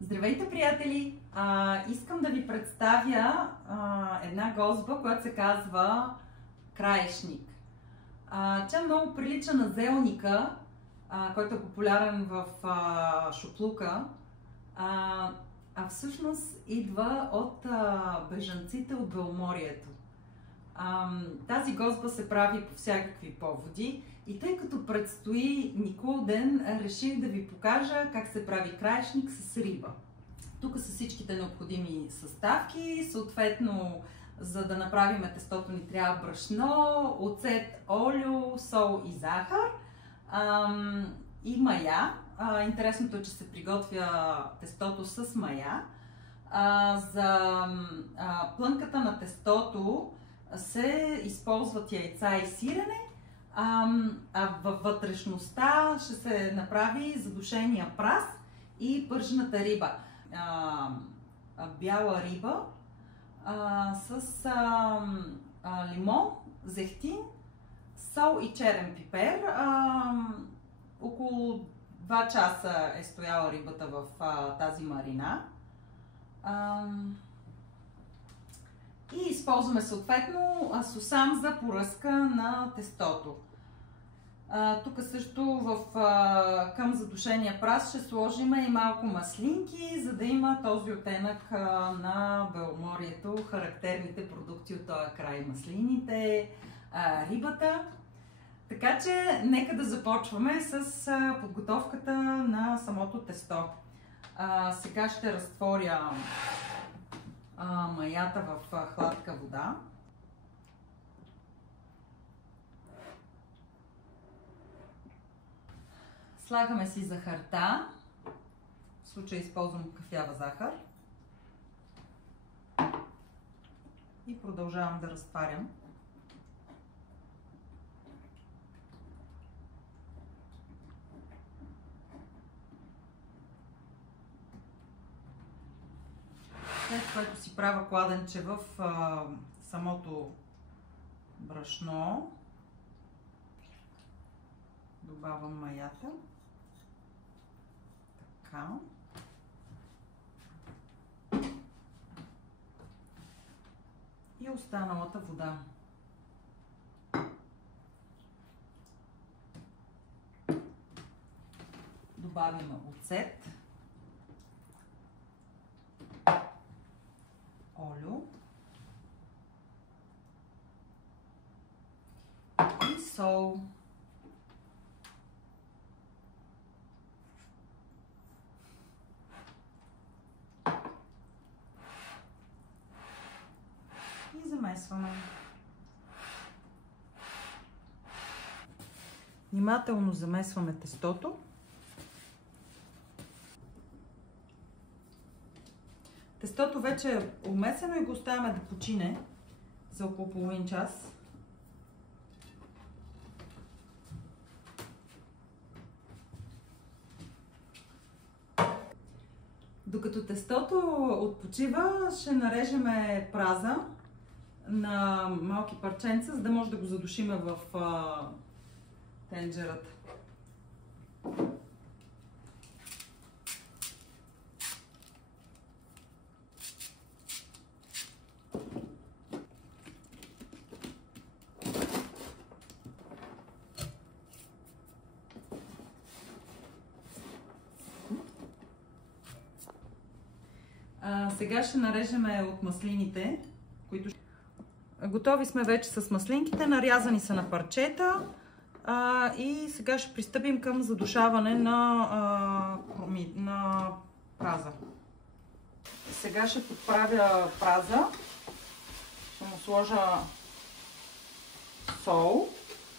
Здравейте, приятели! Искам да ви представя една гозба, която се казва краешник. Тя много прилича на зелника, който е популярен в шоплука, а всъщност идва от бежанците от Беломорието. Тази гозба се прави по всякакви поводи и тъй като предстои Никулден, реших да ви покажа как се прави краешник с риба. Тук са всичките необходими съставки, съответно за да направим тестото ни трябва брашно, оцет, олио, сол и захар и мая. Интересното е, че се приготвя тестото с мая. За плънката на тестото се използват яйца и сирене, а във вътрешността ще се направи задушения прас и пържената риба. Бяла риба с лимон, зехтин, сол и черен пипер. Около 2 часа е стояла рибата в тази марина. И използваме съответно сусам за поръзка на тестото. Тук също към задушения прас ще сложим и малко маслинки, за да има този оттенък на Беломорието, характерните продукти от този край, маслините, рибата. Така че нека да започваме с подготовката на самото тесто. Сега ще разтворя маята в хладка вода. Слагаме си захарта, в случая използвам кафява захар и продължавам да разтварям. След което си правя кладенче в самото брашно. Добавям маята. Така. И останалата вода. Добавим оцет. Олио. И сол. И замесваме. Внимателно замесваме тестото. Тестото вече е умесено и го оставяме да почине за около половин час. Докато тестото отпочива, ще нарежеме праза на малки парченца, за да може да го задушиме в тенджерата. Сега ще нарежеме от маслините, които... Готови сме вече с маслинките, нарязани са на парчета и сега ще пристъпим към задушаване на праза. Сега ще подправя праза, ще му сложа сол,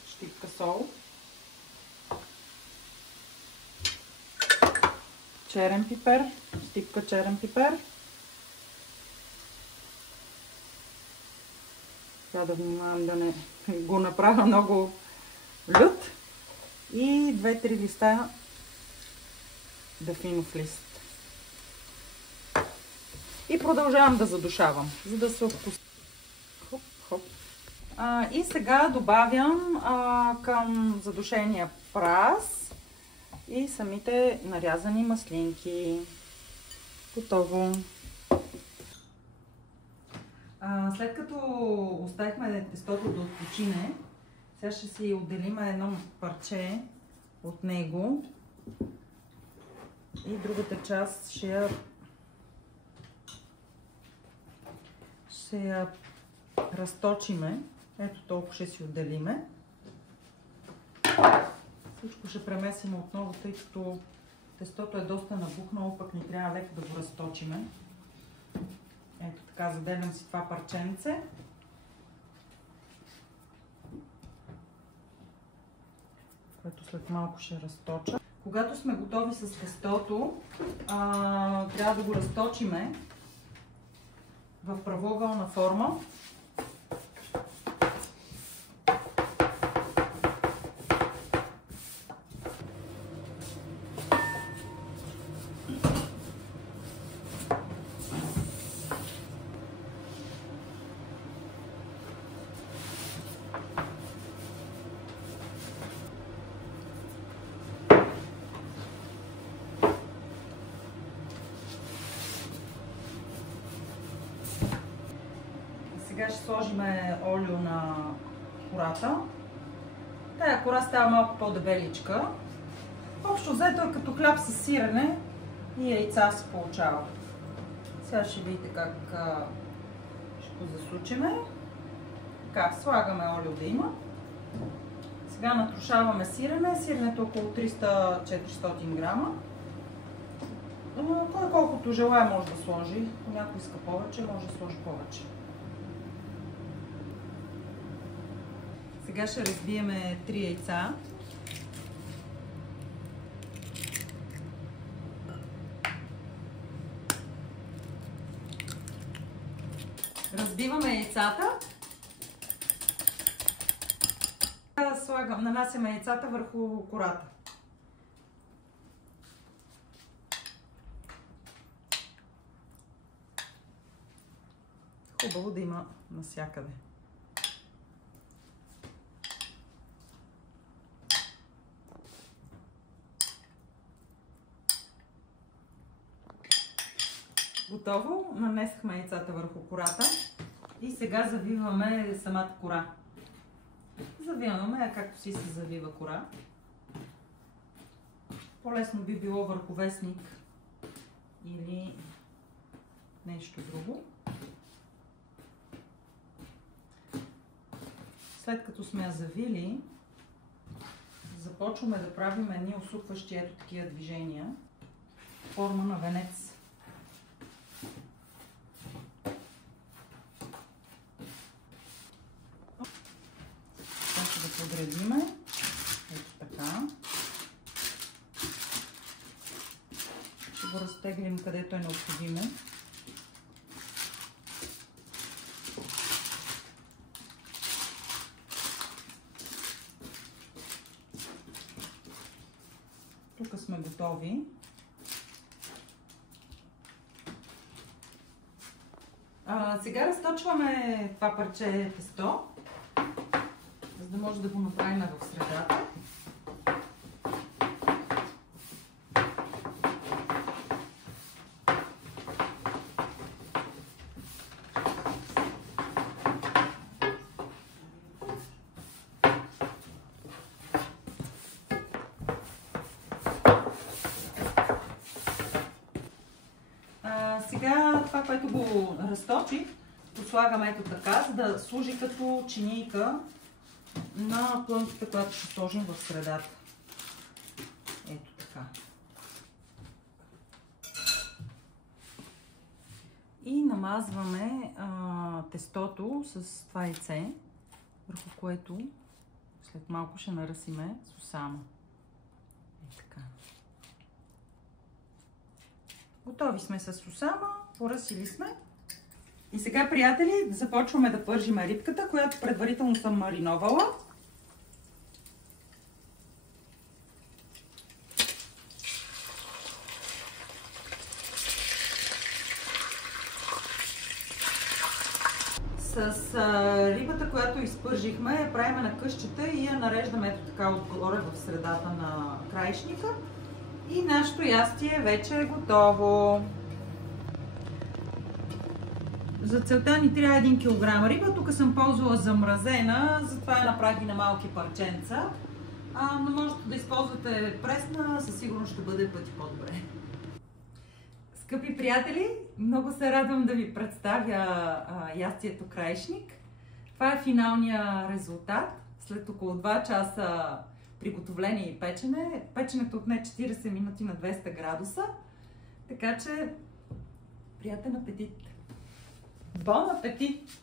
щипка сол, черен пипер, щипка черен пипер. Трябва да внимавам да не го направя много лют. И 2-3 листа дафинов лист. И продължавам да задушавам, за да се отпусти. Хоп, хоп. И сега добавям към задушения прас и самите нарязани маслинки. Готово. След като оставихме тестото да отпочине, сега ще си отделим едно парче от него и другата част ще я разточиме. Ето толкова ще си отделиме. Всичко ще премесим отново, тъй като тестото е доста набухнало, пък ни трябва леко да го разточиме. Ето така, заделям си това парченце. Което след малко ще разточа. Когато сме готови с тестото, трябва да го разточиме в правоъгълна форма. Сега ще сложим олио на кората. Тая кора става малко по-дебеличка. Общо взето е като хляб с сирене и яйца се получава. Сега ще видите как ще го засучиме. Така, слагаме олио да има. Сега натрушаваме сирене. Сиренето е около 300-400 грама. Кой колкото желая може да сложи. Ако някой иска повече, може да сложи повече. Сега ще разбиеме 3 яйца. Разбиваме яйцата. Нанасяме яйцата върху кората. Хубаво да има навсякъде. Готово, нанесахме яйцата върху кората и сега завиваме самата кора. Завиваме както си се завива кора. По-лесно би било върху вестник или нещо друго. След като сме я завили, започваме да правим едни усукващи ето такива движения в форма на венец. Да подредиме. Ето така. Ще го разтеглим където е необходимо. Тук сме готови. Сега разточваме това парче тесто, за да може да го направим в средата. Сега това, което го разточих, го слагаме ето така, за да служи като чинийка на плънката, която ще сложим в средата. Ето така. И намазваме тестото с това яйце, върху което след малко ще наръсиме сусама. Ето така. Готови сме с сусама, поръсили сме. И сега, приятели, започваме да пържим рибката, която предварително съм мариновала. С рибата, която изпържихме, я правим на къщата и я нареждаме ето така отгоре в средата на краишника. И нашето ястие вече е готово. За целта ни трябва 1 кг риба. Тук съм ползвала замразена, затова я направих на малки парченца. Но можете да използвате пресна, със сигурност ще бъде пъти по-добре. Скъпи приятели, много се радвам да ви представя ястието краешник. Това е финалния резултат. След около 2 часа приготовление и печене. Печенето отне 40 минути на 200 градуса. Така че, приятен апетит! Бон апетит!